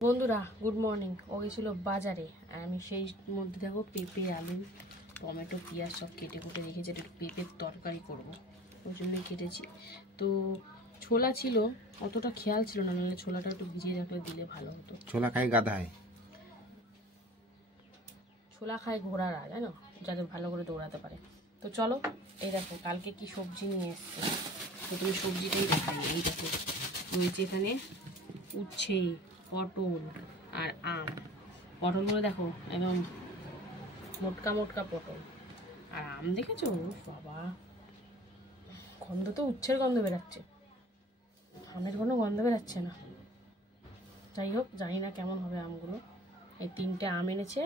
বন্ধুরা good morning. ও গেছিল বাজারে আর আমি সেই মধ্যে দেখো পেঁপে আলু টমেটো পেঁয়াজ সব কেটে কুটে রেখেছি, একটু পেঁপের তরকারি করব, ওই জন্যই কেটেছি। তো ছোলা ছিল, অতটা খেয়াল ছিল না, নাহলে ছোলাটা একটু ভিজিয়ে রাখলে দিলে ভালো হতো। ছোলা খায় গাধায়, ছোলা খায় ঘোড়ারা, জানো, যাদের ভালো করে দৌড়াতে পারে। তো চলো, এই দেখো কালকে কি সবজি নিয়ে এসছে, তো তুমি সবজিটাই দেখাই। এই দেখো রয়েছে এখানে উচ্ছে, পটল আর আম। পটলগুলো দেখো একদম মোটকা মোটকা পটল, আর আম দেখেছো বাবা, গন্ধ তো উচ্ছের গন্ধ বেরাচ্ছে, আমের কোনো গন্ধ বেরাচ্ছে না। যাই হোক, জানি না কেমন হবে আমগুলো। এই তিনটে আম এনেছে,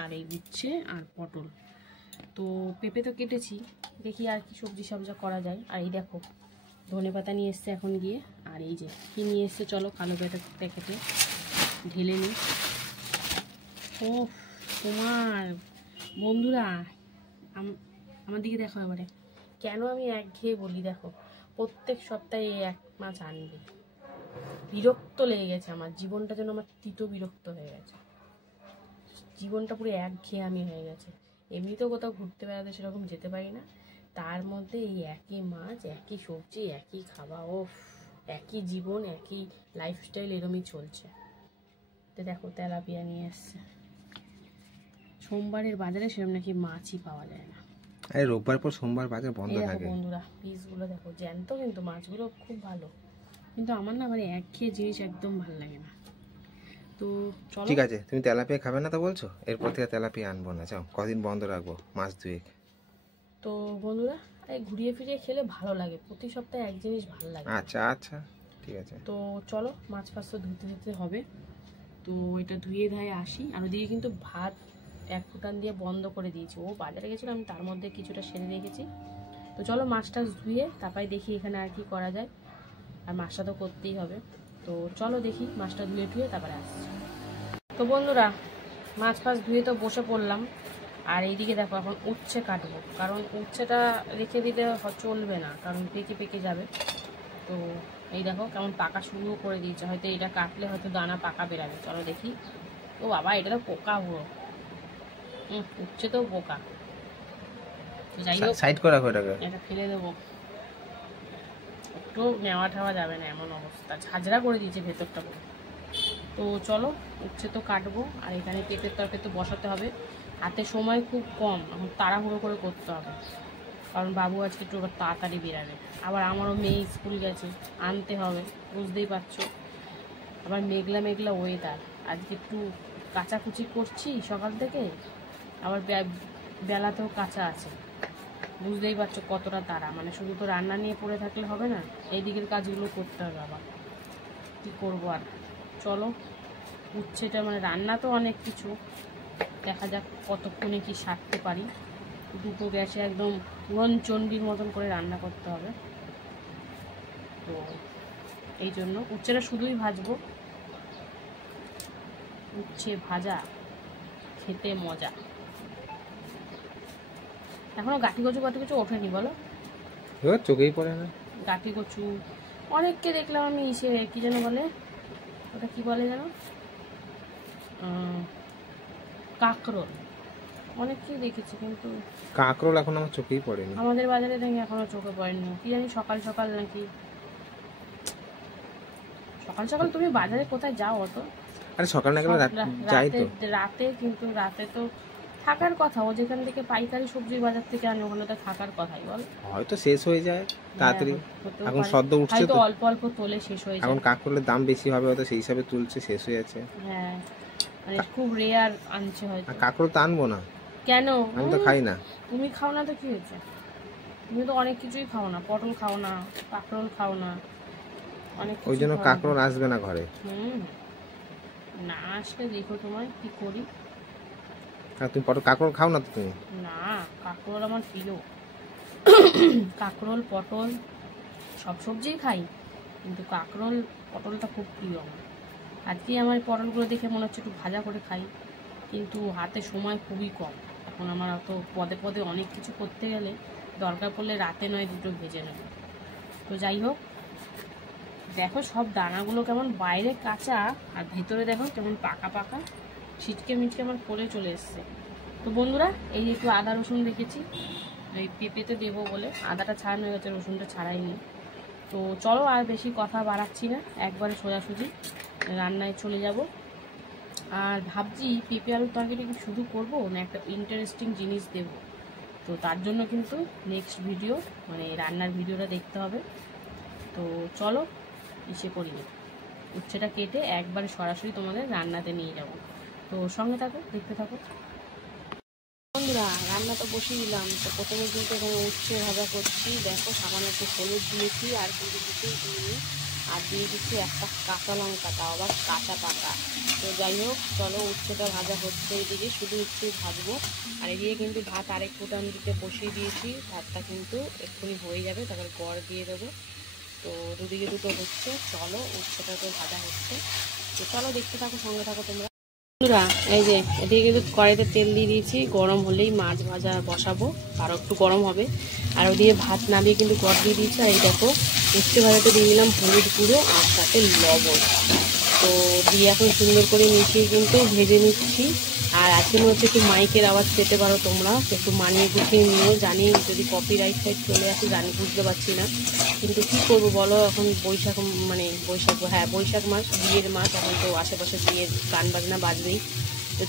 আর এই উচ্ছে আর পটল। তো পেঁপে তো কেটেছি, দেখি আর কি সবজি সবজা করা যায়। আর এই দেখো ধনে পাতা নিয়ে এসছে এখন গিয়ে, আর এই যে কি নিয়ে এসছে চলো কালো প্যাকেটে ঢেলে নিই। ও তোমার বন্ধুরা আমার দিকে দেখো এবারে, কেন আমি একঘেয়ে বলি দেখো, প্রত্যেক সপ্তাহে এক মাছ আনবে। বিরক্ত লেগে গেছে আমার জীবনটা, যেন আমার তিতো বিরক্ত হয়ে গেছে, জীবনটা পুরো একঘেয়ে আমি হয়ে গেছে। এমনিতেও কোথাও ঘুরতে বেড়াতে সেরকম যেতে পারি না, তার মধ্যে এই একই মাছ একই সবজি একই খাওয়া, ও একই জীবন একই লাইফস্টাইল এরমই চলছে। তো দেখো তেলাপিয়া নিয়ে এসছে, সোমবারের বাজারে সেরকম নাকি মাছই পাওয়া যায় না। আরে রোববার পর সোমবার বাজার বন্ধ থাকে। বন্ধুরা পিসগুলো দেখো জ্যান্ত, কিন্তু মাছগুলো খুব ভালো, কিন্তু আমার না মানে একঘেয়ে জিনিস একদম ভালো লাগে না। তো চলো, ঠিক আছে, তুমি তেলাপিয়া খাবে না তো বলছো, এরপর থেকে তেলাপিয়া আনবো না, যাও কদিন বন্ধ রাখবো, মাস দুয়েক। তো বন্ধুরা এই ঘুরিয়ে ফিরিয়ে খেলে ভালো লাগে, প্রতি সপ্তাহে এক জিনিস ভালো লাগে। আচ্ছা আচ্ছা ঠিক আছে। তো চলো মাছ ফাছ তো ধুতে ধুতে হবে, তো এটা ধুয়ে ধায়ে আসি। আর ওদিকে কিন্তু ভাত এক ফুটান দিয়ে বন্ধ করে দিয়েছি, ও বাজারে গেছিলো, আমি তার মধ্যে কিছুটা সেরে রেখেছি। তো চলো মাছটা ধুয়ে তারপরে দেখি এখানে আর কি করা যায়, আর মাছটা তো করতেই হবে। তো চলো দেখি মাছটা ধুয়ে ধুয়ে তারপরে আসছি। তো বন্ধুরা মাছ ফাছ ধুয়ে তো বসে পড়লাম, আর এইদিকে দেখো এখন উচ্ছে কাটবো, কারণ উচ্ছেটা রেখে দিলে চলবে না, কারণ পেকে পেকে যাবে। তো এই দেখো কেমন পাকা শুরু করে দিয়েছে, হয়তো এটা কাটলে হয়তো দানা পাকা বেরাবে। চলো দেখি। ও বাবা, এটা তো পোকা পুরো, উচ্ছে তো পোকা। তো যাই হোক, সাইড করে রাখো এটাকে, এটা ফেলে দেবো, একটু নেওয়া ঠাওয়া যাবে না এমন অবস্থা, ঝাঁঝরা করে দিয়েছে ভেতরটা পুরো। তো চলো উচ্ছে তো কাটবো, আর এখানে পেঁপের তরকারি তো বসাতে হবে। হাতে সময় খুব কম, এখন তাড়াহুড়ো করে করতে হবে, কারণ বাবু আজকে একটু তাড়াতাড়ি বেরাবে। আবার আমারও মেয়ে স্কুল গেছে, আনতে হবে, বুঝতেই পারছো। আবার মেঘলা মেঘলা ওয়েদার, আজকে একটু কাচাকুচি করছি সকাল থেকে, আবার বেলাতেও কাঁচা আছে, বুঝতেই পারছো কতটা তাড়া। মানে শুধু তো রান্না নিয়ে পড়ে থাকলে হবে না, এই দিকের কাজগুলো করতে হবে। আবার কী করবো আর, চলো উচ্ছেটা মানে রান্না তো অনেক কিছু, দেখা যাক কতক্ষণে কি সারতে পারি। দুটো গ্যাসে একদম পুরন চণ্ডীর মতন করে রান্না করতে হবে। তো এই জন্য উচ্ছেটা শুধুই ভাজবো, উচ্ছে ভাজা খেতে মজা। এখনো গাঠি কচু ওঠেনি বলো, চোখেই পড়ে না। গাঠি কচু অনেককে দেখলাম আমি, সে কি যেন বলে, ওটা কি বলে যেন, কাঁকরোল, অনেককেই দেখেছি, কিন্তু কাঁকরোল এখন আমার চোখেই পড়েনি। আমাদের বাজারে দেখি এখনো চোখে পড়েনি, কি জানি সকাল সকাল নাকি। সকাল সকাল তুমি বাজারে কোথায় যাও অত? আরে সকাল না গেলে যাই তো রাতে, কিন্তু রাতে তো থাকার কথা, ও যেখান থেকে পাইকারি সবজির বাজার থেকে আনে ওখানে তো থাকার কথাই বল। হয়তো শেষ হয়ে যায় তাড়াতাড়ি, এখন সদ্য উঠছে তো, অল্প অল্প তোলে শেষ হয়ে যায়। এখন কাঁকরোলের দাম বেশি হবে হয়তো, সেই হিসাবে তুলছে, শেষ হয়ে যাচ্ছে। হ্যাঁ মানে খুব রেয়ার আনছে হয়তো। কাঁকরোল তো আনবো না কেন? আমি তো খাই না। তুমি খাও না তো কি হয়েছে, তুমি তো অনেক কিছুই খাও না, পটল খাও না, কাঁকরোল খাও না, অনেক ওই জন্য কাঁকরোল আসবে না ঘরে। না আসলে দেখো তোমায় কি করি। তুমি কাঁকরোল খাও না তো তুমি? না, কাঁকরোল আমার প্রিয়, কাঁকরোল পটল সব সবজিই খাই, কিন্তু কাঁকরোল পটলটা খুব প্রিয় আমার। আজকে আমার পটলগুলো দেখে মনে হচ্ছে একটু ভাজা করে খাই, কিন্তু হাতে সময় খুবই কম এখন আমার, অত পদে পদে অনেক কিছু করতে গেলে দরকার পড়লে রাতে নয় দুটো ভেজে নেব। তো যাই হোক, দেখো সব দানাগুলো কেমন বাইরে কাঁচা আর ভেতরে দেখো কেমন পাকা পাকা, ছিটকে মিটকে আমার কোলে চলে এসছে। তো বন্ধুরা এই একটু আদা রসুন রেখেছি এই পেঁপেতে দেবো বলে, আদাটা ছাড়ানো হয়ে গেছে, রসুনটা ছাড়াইনি। তো চলো আর বেশি কথা বাড়াচ্ছি না, একবারে সোজাসুজি রান্নায় চলে যাব। আর ভাবছি পেঁপে আলুর তরকারি কি শুধু করবো না একটা ইন্টারেস্টিং জিনিস দেব। তো তার জন্য কিন্তু নেক্সট ভিডিও মানে রান্নার ভিডিওটা দেখতে হবে। তো চলো ইসে করি, উচ্ছেটা কেটে একবারে সরাসরি তোমাদের রান্নাতে নিয়ে যাব। তো সঙ্গে থাকো, দেখতে থাকো বন্ধুরা। রান্না তো বসিয়ে দিলাম। তো প্রথমে কিন্তু এখানে উচ্ছে ভাজা করছি। দেখো সামান্য একটু হলুদ দিয়েছি, আর কিন্তু কিছুই দিইনি। আর দিয়ে দিচ্ছি একটা কাঁচা লঙ্কা, তাও আবার কাঁচা পাকা। তো যাই হোক চলো, উচ্ছেটা ভাজা হচ্ছে, এদিকে শুধু উচ্ছে ভাজবো। আর এদিকে কিন্তু ভাত আরেক ফুটান দিতে বসিয়ে দিয়েছি, ভাতটা কিন্তু এক্ষুনি হয়ে যাবে, তারপর গড় দিয়ে দেবো। তো দুদিকে দুটো হচ্ছে, চলো উচ্ছেটা তো ভাজা হচ্ছে। তো চলো দেখতে থাকো, সঙ্গে থাকো তোমরা বন্ধুরা। এই যে এদিকে কিন্তু কড়াইতে তেল দিয়ে দিয়েছি, গরম হলেই মাছ ভাজা বসাবো, আরও একটু গরম হবে। আর ওদিকে ভাত নামিয়ে কিন্তু গড় দিয়ে দিয়েছি। আর এই দেখো উচ্ছে ভাজাতে দিয়ে দিলাম হলুদ গুঁড়ো আর সাথে লবণ। তো দিয়ে এখন সুন্দর করে মিশিয়ে কিন্তু ভেজে নিচ্ছি। আর আজকে মনে হচ্ছে একটু মাইকের আওয়াজ পেতে পারো তোমরা, একটু মানিয়ে গুছিয়ে নিও। জানি যদি কপিরাইট সাইড চলে আসে, জানি বুঝতে পারছি না, কিন্তু কী করবো বলো, এখন বৈশাখ মানে বৈশাখ মাস, বিয়ের মাস, এখন তো আশেপাশে বিয়ের গান বাজনা বাজবেই,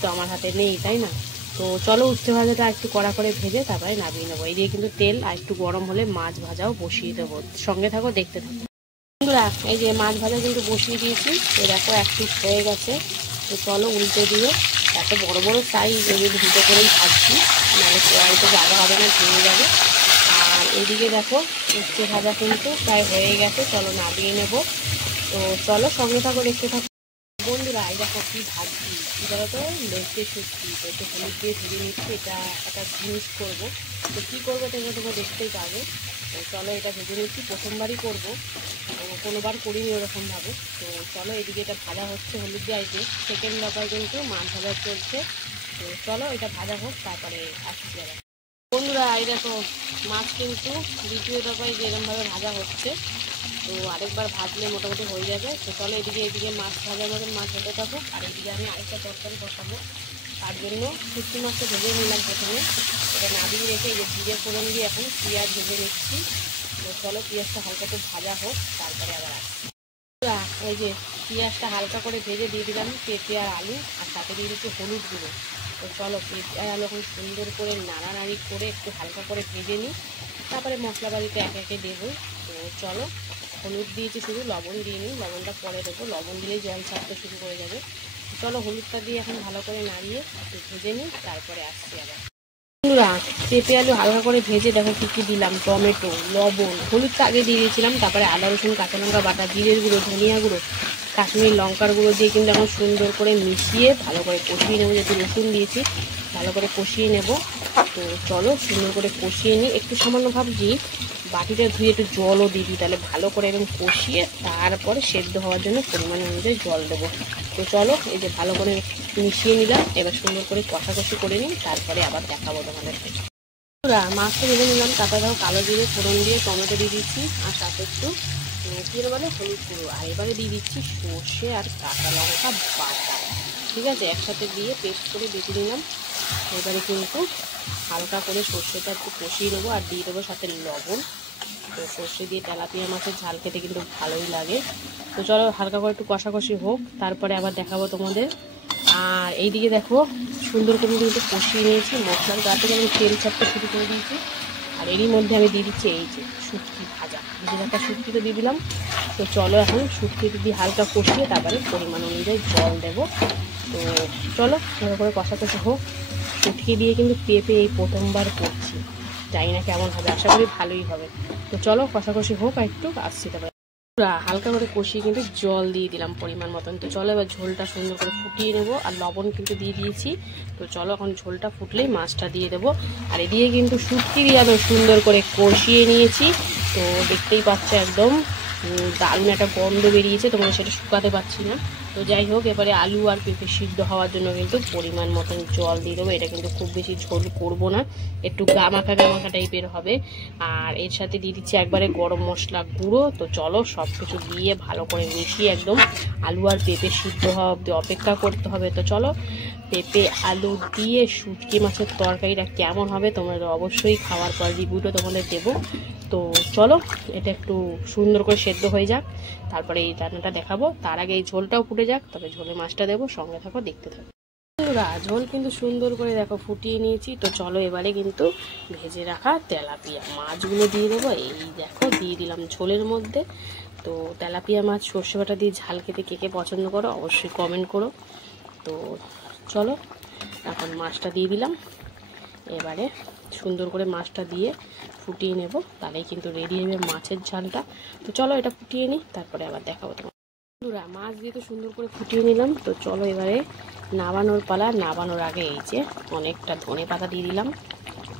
তো আমার হাতে নেই, তাই না? তো চলো উচ্ছে ভাজাটা একটু কড়া করে ভেজে তারপরে নামিয়ে নেবো। এই দিয়ে কিন্তু তেল আর একটু গরম হলে মাছ ভাজাও বসিয়ে দেবো। সঙ্গে থাকো, দেখতে থাকো বন্ধুরা। এই যে মাছ ভাজা কিন্তু বসিয়ে দিয়েছি, তো দেখো এক পিস হয়ে গেছে। তো চলো উল্টে দিয়ে, এত বড় বড় সাইজ এগুলো দুটো করেই ভাজছি, নাহলে কড়াইতে ভাজা হবে না, ভেঙে যাবে। আর এইদিকে দেখো উচ্ছে ভাজা কিন্তু প্রায় হয়ে গেছে, চলো নামিয়ে নেব। তো চলো সঙ্গে থাকো, দেখতে থাকো বন্ধুরা। এই দেখো কি ভাজছি, কি বলো তো, লোককে শুটকি। তো একটু হলুদ দিয়ে ভেজে নিচ্ছি, এটা একটা জিনিস করবো। তো কী করবো তোমরা দেখতেই পাবে। তো চলো এটা ভেজে নিচ্ছি, প্রথমবারই করবো, কোনোবার করিনি ওরকমভাবে। তো চলো এদিকে এটা ভাজা হচ্ছে হলুদ দিয়ে, আসবে সেকেন্ড দফার কিন্তু মাছ ভাজা চলছে। তো চলো এটা ভাজা হোক, তারপরে আসছি আবার বন্ধুরা। এই দেখো মাছ কিন্তু দ্বিতীয় দফায় যেরকমভাবে ভাজা হচ্ছে, তো আরেকবার ভাজলে মোটামুটি হয়ে যাবে। তো চলো এদিকে মাছ ভাজার মতন মাছ হতে থাকুক, আর এদিকে আমি আরেকটা তরকারি বসাবো। তার জন্য শুটকি মাছটা ভেজে নিলাম প্রথমে, এটা নামিয়ে রেখে এই যে জিরে ফোড়ন দিয়ে এখন পেঁয়াজ ভেজে নিচ্ছি। তো চলো পেঁয়াজটা হালকা একটু ভাজা হোক, তারপরে আবার আসছি। এই যে পেঁয়াজটা হালকা করে ভেজে দিয়ে দিলাম পেঁপে আর আলু, আর সাথে দিয়ে দিচ্ছি হলুদ গুঁড়ো। তো চলো পেঁপে আর আলু এখন সুন্দর করে নাড়ানাড়ি করে একটু হালকা করে ভেজে নিই, তারপরে মশলা বাড়িতে একে একে দেবো। তো চলো হলুদ দিয়েছি, শুধু লবণ দিয়ে নিই, লবণটা পরে দেবো, লবণ দিলেই জল ছাড়তে শুরু করে যাবে। চলো হলুদটা দিয়ে এখন ভালো করে নাড়িয়ে একটু ভেজে নিই, তারপরে আসছি আবার বন্ধুরা। পেঁপে আলু হালকা করে ভেজে দেখো কী কী দিলাম, টমেটো, লবণ, হলুদটা আগে দিয়ে দিয়েছিলাম, তারপরে আদা রসুন কাঁচা লঙ্কা বাটা, জিরের গুঁড়ো, ধনিয়া গুঁড়ো, কাশ্মীরি লঙ্কার গুঁড়ো দিয়ে কিন্তু এখন সুন্দর করে মিশিয়ে ভালো করে কষিয়ে নেবো। যেহেতু রসুন দিয়েছি ভালো করে কষিয়ে নেব। তো চলো সুন্দর করে কষিয়ে নিই। একটু সামান্য ভাবছি বাটিটা ধুয়ে একটু জলও দিয়ে দিই, তাহলে ভালো করে একদম কষিয়ে তারপরে সেদ্ধ হওয়ার জন্য পরিমাণ অনুযায়ী জল দেবো। তো চলো এই যে ভালো করে মিশিয়ে নিলাম, এবার সুন্দর করে কষাকষি করে নিই, তারপরে আবার দেখাবো তোমাদেরকে। মাছটা ভেজে নিলাম, তারপরে ধরো কালো জিরে ফোড়ন দিয়ে টমেটো দিয়ে দিচ্ছি, আর সাথে একটু কী বলে হলুদ গুঁড়ো, আর এবারে দিয়ে দিচ্ছি সর্ষে আর কাঁচা লঙ্কা বাটা। ঠিক আছে, একসাথে দিয়ে পেস্ট করে বেটে নিলাম। এবারে কিন্তু হালকা করে সর্ষেটা একটু কষিয়ে দেবো, আর দিয়ে দেবো সাথে লবণ। তো সর্ষে দিয়ে তেলাপিয়া মাছের ঝাল খেতে কিন্তু ভালোই লাগে। তো চলো হালকা করে একটু কষাকষি হোক, তারপরে আবার দেখাবো তোমাদের। আর এইদিকে দেখো সুন্দর করে কিন্তু কষিয়ে নিয়েছি, মশলার গা থেকে আমি তেল ছাড়তে শুরু করে দিয়েছি। আর এরই মধ্যে আমি দিয়ে দিচ্ছি এই যে শুটকি ভাজা, ভেজে রাখা শুটকিটা দিয়ে দিলাম। তো চলো এখন শুটকিটা দিয়ে হালকা কষিয়ে তারপরে পরিমাণ অনুযায়ী জল দেবো। তো চলো ভালো করে কষাকষি হোক। শুটকি দিয়ে কিন্তু পেঁপে এই প্রথমবার করছি, জানি না কেমন হবে, আশা করি ভালোই হবে। তো চলো কষাকষি হোক, আর একটু আসছি তারপরে। হালকা করে কষিয়ে কিন্তু জল দিয়ে দিলাম পরিমাণ মতন। তো চলো এবার ঝোলটা সুন্দর করে ফুটিয়ে নেবো, আর লবণ কিন্তু দিয়ে দিয়েছি। তো চলো এখন ঝোলটা ফুটলেই মাছটা দিয়ে দেবো। আর এদিকে কিন্তু শুটকি দিয়ে আরও সুন্দর করে কষিয়ে নিয়েছি। তো দেখতেই পাচ্ছ একদম দারুণ একটা গন্ধ বেরিয়েছে, তোমাদের সেটা শুকাতে পারছি না। তো যাই হোক, এবারে আলু আর পেঁপে সিদ্ধ হওয়ার জন্য কিন্তু পরিমাণ মতন জল দিয়ে দেবো। এটা কিন্তু খুব বেশি ঝোল করবো না, একটু গামাখা গামাখা টাইপের হবে। আর এর সাথে দিয়ে দিচ্ছি একবারে গরম মশলা গুঁড়ো। তো চলো সব কিছু দিয়ে ভালো করে মিশিয়ে একদম আলু আর পেঁপে সিদ্ধ হওয়া অবধি অপেক্ষা করতে হবে। তো চলো, পেঁপে আলু দিয়ে শুটকি মাছের তরকারিটা কেমন হবে তোমরা অবশ্যই খাওয়ার পর রিভিউটা তোমাদের দেবো। তো চলো, এটা একটু সুন্দর করে সেদ্ধ হয়ে যাক, তারপরে এই রান্নাটা দেখাবো। তার আগে এই ঝোলটাও ফুটে যাক, তবে ঝোলে মাছটা দেবো। সঙ্গে থাকো, দেখতে থাকো। ঝোল কিন্তু সুন্দর করে দেখো ফুটিয়ে নিয়েছি। তো চলো এবারে কিন্তু ভেজে রাখা তেলাপিয়া মাছগুলো দিয়ে দেবো। এই দেখো দিয়ে দিলাম ঝোলের মধ্যে। তো তেলাপিয়া মাছ সর্ষে বাটা দিয়ে ঝাল খেতে কে কে পছন্দ করো অবশ্যই কমেন্ট করো। তো চলো এখন মাছটা দিয়ে দিলাম। এবারে সুন্দর করে মাছটা দিয়ে ফুটিয়ে নেব, তাহলেই কিন্তু রেডি হবে মাছের ঝালটা। তো চলো এটা ফুটিয়ে নিই, তারপরে আবার দেখাবো তোমার। বন্ধুরা মাছ দিয়ে তো সুন্দর করে ফুটিয়ে নিলাম। তো চলো এবারে নামানোর পালা। নামানোর আগে এই যে অনেকটা ধনে পাতা দিয়ে দিলাম।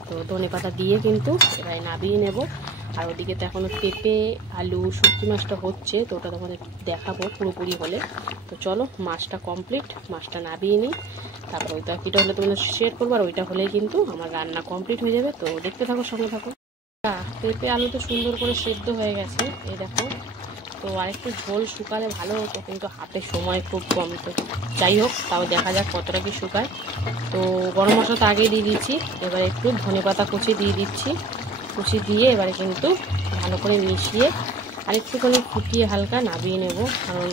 তো ধনে পাতা দিয়ে কিন্তু এবারে নামিয়ে নেব। আর ওদিকে তো এখনও পেঁপে আলু শুটকি মাছটা হচ্ছে, তো ওটা তোমাদের দেখাবো পুরোপুরি হলে। তো চলো মাছটা কমপ্লিট, মাছটা নামিয়ে নিই, তারপর ওইটা কিটা হলে তোমাদের শেয়ার করবো। আর ওইটা হলেই কিন্তু আমার রান্না কমপ্লিট হয়ে যাবে। তো দেখতে থাকো, সঙ্গে থাকো। পেঁপে আলু তো সুন্দর করে সেদ্ধ হয়ে গেছে, এই দেখো। তো আরেকটু ঝোল শুকালে ভালো হতো, কিন্তু হাতে সময় খুব কম। তো যাই হোক, তাও দেখা যাক কতটা কি শুকায়। তো গরম মশলা তো আগেই দিয়ে দিচ্ছি, এবারে একটু ধনে পাতা কুচি দিয়ে দিচ্ছি। কুচি দিয়ে এবারে কিন্তু ভালো করে মিশিয়ে আরেকটুখানি ফুটিয়ে হালকা নামিয়ে নেব। কারণ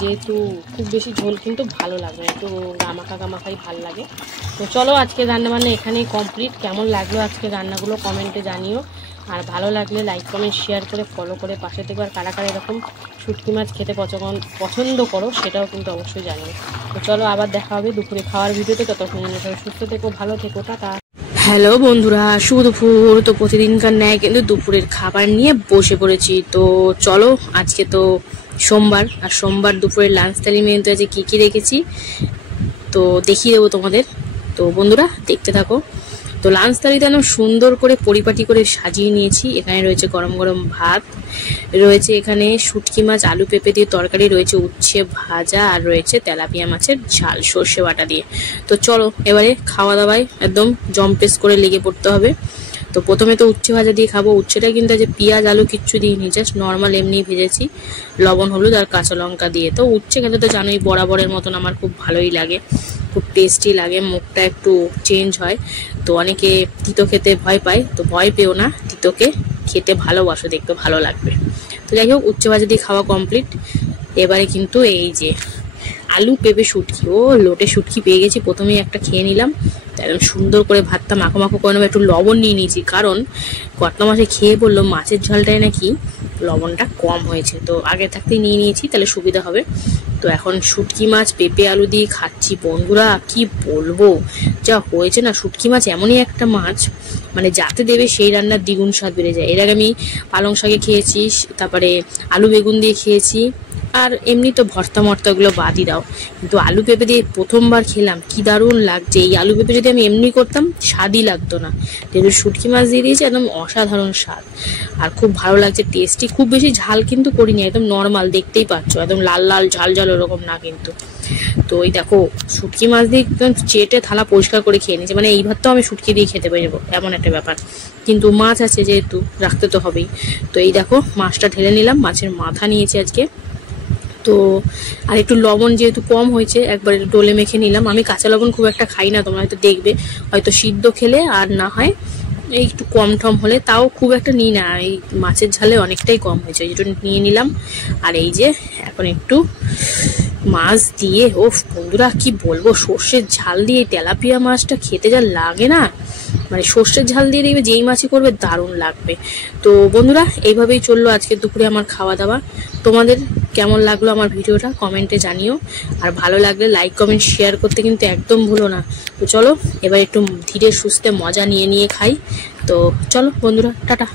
যেহেতু খুব বেশি ঝোল কিন্তু ভালো লাগবে, একটু গামাখা গামাখাই ভালো লাগে। তো চলো আজকে রান্নাবান্না এখানেই কমপ্লিট। কেমন লাগলো আজকে রান্নাগুলো কমেন্টে জানিও। আর ভালো লাগলে লাইক কমেন্ট শেয়ার করে ফলো করে পাশে থেকে। আর কারা কারা এরকম শুটকি মাছ খেতে পছন্দ করো সেটাও কিন্তু অবশ্যই জানিও। তো চলো আবার দেখা হবে দুপুরে খাওয়ার ভিডিওতে। ততক্ষণ সুস্থ থেকো, ভালো থেকো, টাটা। হ্যালো বন্ধুরা, শুভ দুপুর। তো প্রতিদিনকার ন্যায় কিন্তু দুপুরের খাবার নিয়ে বসে পড়েছি। তো চলো, আজকে তো সোমবার, আর সোমবার দুপুরের লাঞ্চ থালি মেনুতে আজকে কী কী রেখেছি তো দেখিয়ে দেবো তোমাদের। তো বন্ধুরা দেখতে থাকো। তো লাঞ্চ থালিতে একদম সুন্দর করে পরিপাটি করে সাজিয়ে নিয়েছি। এখানে রয়েছে গরম গরম ভাত, রয়েছে এখানে শুটকি মাছ আলু পেঁপে দিয়ে তরকারি, রয়েছে উচ্ছে ভাজা, আর রয়েছে তেলাপিয়া মাছের ঝাল সর্ষে বাটা দিয়ে। তো চলো এবারে খাওয়া দাওয়ায় একদম জম্পেস করে লেগে পড়তে হবে। তো প্রথমে তো উচ্ছে ভাজা দিয়ে খাবো। উচ্ছেটা কিন্তু আজ পেঁয়াজ আলু কিচ্ছু দিইনি, জাস্ট নর্মাল এমনি ভেজেছি লবণ হলুদ আর কাঁচা লঙ্কা দিয়ে। তো উচ্ছে খেতে তো জানোই বরাবরের মতন আমার খুব ভালোই লাগে, খুব টেস্টি লাগে, মুখটা একটু চেঞ্জ হয়। তো অনেকে তিতো খেতে ভয় পায়, তো ভয় পেও না, তিতোকে খেতে ভালোবাসো, দেখতে ভালো লাগবে। তো যাই হোক, উচ্ছে ভাজা দিয়ে খাওয়া কমপ্লিট। এবারে কিন্তু এই যে আলু পেঁপে শুটকি, ও লোটে শুটকি পেয়ে গেছি, প্রথমেই একটা খেয়ে নিলাম। একদম সুন্দর করে ভাতটা মাখো মাখো করে নেবো। একটু লবণ নিয়ে নিয়েছি, কারণ কতলা মাসে খেয়ে বললো মাছের ঝালটায় নাকি লবণটা কম হয়েছে। তো আগে থাকতেই নিয়ে নিয়েছি, তাহলে সুবিধা হবে। তো এখন শুটকি মাছ পেঁপে আলু দিয়ে খাচ্ছি। বন্ধুরা কি বলবো, যা হয়েছে না, শুটকি মাছ এমনই একটা মাছ, মানে যাতে দেবে সেই রান্নার দ্বিগুণ স্বাদ বেড়ে যায়। এর আগে আমি পালং শাকে খেয়েছি, তারপরে আলু বেগুন দিয়ে খেয়েছি, আর এমনি তো ভর্তা মর্তাগুলো বাদই দাও, কিন্তু আলু পেঁপে দিয়ে প্রথমবার খেলাম, কি দারুণ লাগছে। এই আলু পেঁপে যদি আমি এমনি করতাম স্বাদই লাগতো না, যেহেতু শুটকি মাছ দিয়ে দিয়েছি, একদম অসাধারণ স্বাদ আর খুব ভালো লাগছে, টেস্টি। খুব বেশি ঝাল কিন্তু করিনি, একদম নর্মাল, দেখতেই পাচ্ছ একদম লাল লাল ঝাল ঝাল ওরকম না কিন্তু। তো এই দেখো শুটকি মাছ দিয়ে একদম চেটে থালা পরিষ্কার করে খেয়ে নিয়েছে, মানে এই ভাতটাও আমি শুটকি দিয়ে খেতে পারবো এমন একটা ব্যাপার। কিন্তু মাছ আছে যেহেতু রাখতে তো হবেই। তো এই দেখো মাছটা ঢেলে নিলাম, মাছের মাথা নিয়েছি আজকে। তো আর একটু লবণ যেহেতু কম হয়েছে একবার একটু ডলে মেখে নিলাম। আমি কাঁচা লবণ খুব একটা খাই না, তোমরা হয়তো দেখবে, হয়তো সিদ্ধ খেলে আর না হয় এই একটু কম টম হলে, তাও খুব একটা নিই না, এই মাছের ঝালে অনেকটাই কম হয়েছে, এই যেটা নিয়ে নিলাম। আর এই যে এখন একটু মাছ দিয়ে, ওফ বন্ধুরা কি বলবো, সর্ষের ঝাল দিয়ে তেলাপিয়া মাছটা খেতে যা লাগে না, মানে সর্ষের ঝাল দিয়ে দেখবে যেই মাছই করবে দারুণ লাগবে। তো বন্ধুরা এইভাবেই চললো আজকে দুপুরে আমার খাওয়া দাওয়া। তোমাদের কেমন লাগলো আমার ভিডিওটা কমেন্টে জানিও, আর ভালো লাগলে লাইক কমেন্ট শেয়ার করতে কিন্তু একদম ভুলো না। তো চলো এবার একটু ধীরে সুস্থে মজা নিয়ে খাই। তো চলো বন্ধুরা, টাটা।